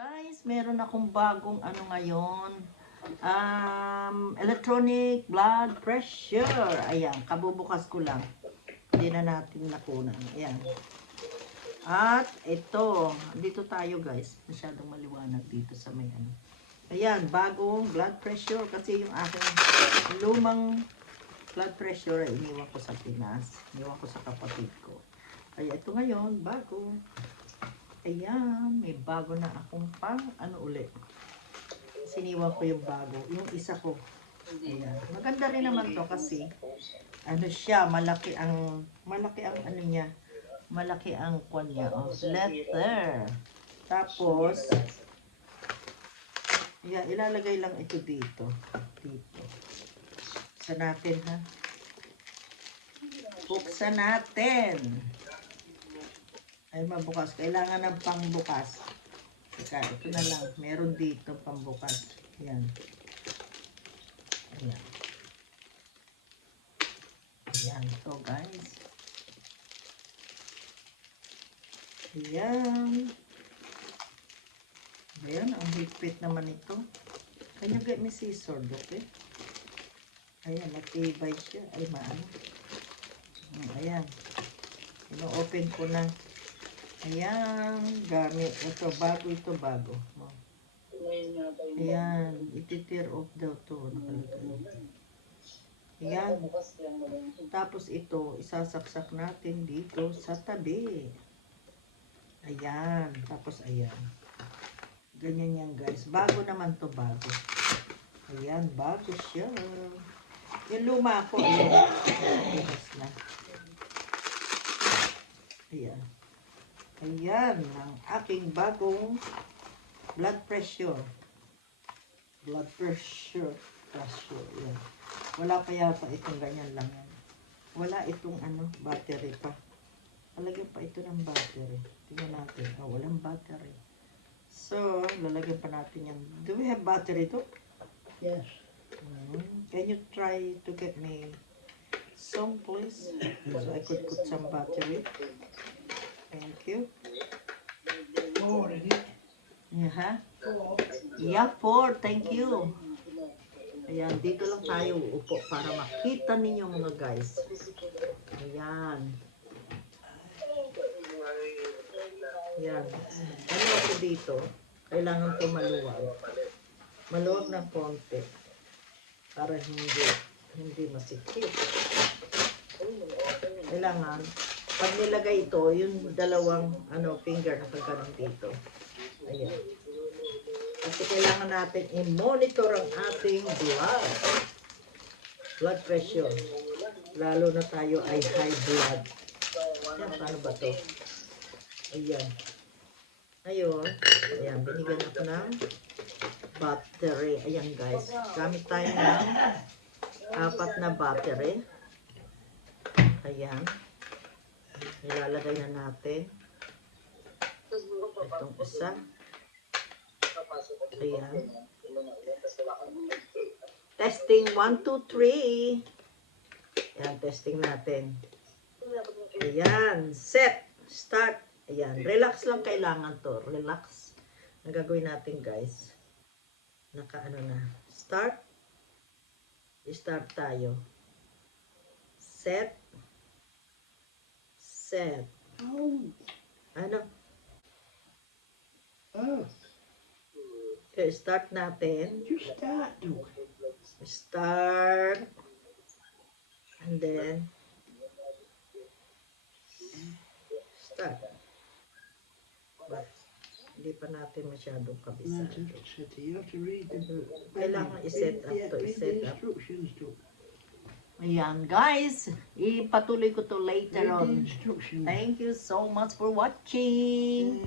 Guys, meron akong bagong ano ngayon. Electronic blood pressure. Ayan, kabubukas ko lang. Hindi na natin nakunan. Ayan. At ito, dito tayo guys. Masyadong maliwanag dito sa may ano. Ayan, bagong blood pressure. Kasi yung aking lumang blood pressure ay iniwan ko sa Pinas. Iniwan ko sa kapatid ko. Kaya ito ngayon, bago. Ayan, may bago na akong pang ano ulit. Siniwan ko yung bago. Yung isa ko. Ayan. Maganda rin naman to kasi ano siya, malaki ang ano niya. Malaki ang kwan niya. Oh, letter. Tapos yeah, ilalagay lang ito dito. Dito. Buksan natin ha. Buksan natin. Ay mabukas. Kailangan ng pangbukas. Teka, ito na lang. Meron dito pangbukas. Ayan. Ayan. Ayan ito guys. Ayan. Ayan. Ang higpit naman ito. Can you get me scissor, okay? Ayan. Natibay siya. Ay maano. Ayan. Ino-open ko na. Ayan, gamit. Ito, bago ito, bago. Ayan, iti-tear off daw to. Nakalagay. Ayan. Tapos ito, isasaksak natin dito sa tabi. Ayan. Tapos ayan. Ganyan yan guys. Bago naman to, bago. Ayan, bago siya. Yung luma ko, ayan. Bukas na. Ayan. Ayan, ang aking bagong blood pressure. Blood pressure. Ayan. Wala pa yata itong ganyan lang yan. Wala itong ano, battery pa. Lalagyan pa ito ng battery. Tingnan natin. Oh, walang battery. So, lalagyan pa natin yan. Do we have battery to? Yes. Can you try to get me some, please? So I could put some battery. Thank you. Yeah. Yeah, 4. Thank you. Ayan, dito lang tayo uupo para makita ninyo mga guys. Ayan. Ayan. Ano ako dito? Kailangan ko maluwag. Maluwag na konti. Para hindi masikip. Kailangan pag nilagay ito, yung dalawang finger na pagkaroon dito. Ayan. Kasi kailangan natin i-monitor ang ating blood pressure. Lalo na tayo ay high blood. Ayan, paano ba to? Ayan. Ayun. Ayan, binigyan ako ng battery. Ayan guys. Gamit tayo ng 4 na battery. Ayan. Nilalagay na natin itong isa. Ayan. Testing 1, 2, 3. Ayan, testing natin. Ayan, set, start. Ayan, relax lang kailangan to. Relax. Ang gagawin natin guys. Nakaano na. Start. I-start tayo. Set. Set. Ano? Okay, start natin. Just start. Start. And then start. But, hindi pa natin masyadong kabisa. You have to read the Kailangan i-set up to. I-set up. instructions to. Ayan, guys. Ipatuloy ko to later Read the on. instructions. Thank you so much for watching.